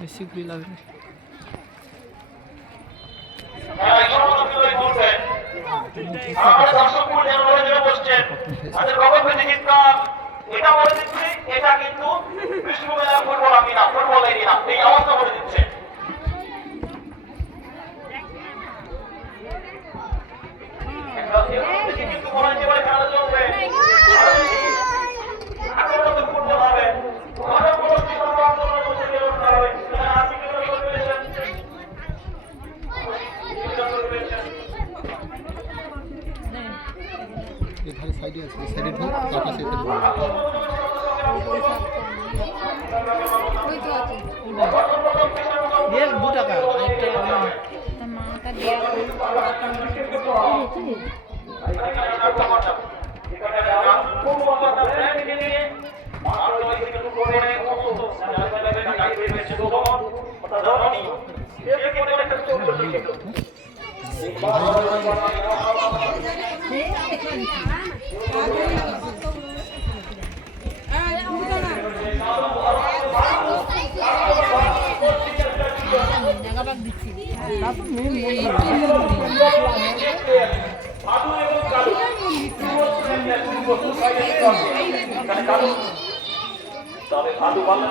বেশি গুলি লাগবে এটা কিন্তু বিষ্ণুমেলা ফুটবল আমি না, ফুটবল এরি না, এই অবস্থা করে দিচ্ছে। কিন্তু মনে হচ্ছে এবারে খেলা চলবে, আক্রমণ তো ফুটবল হবে, অনেক বড় আক্রমণ করতে হবে। আপনি কি করে পেরেছেন? এখানে সাইডে আছে, সাইডে ঢোক, তার পাশে এটা ঢোক। ये 2 টাকা একটা टमाटर दिया তবে ভালো ভালো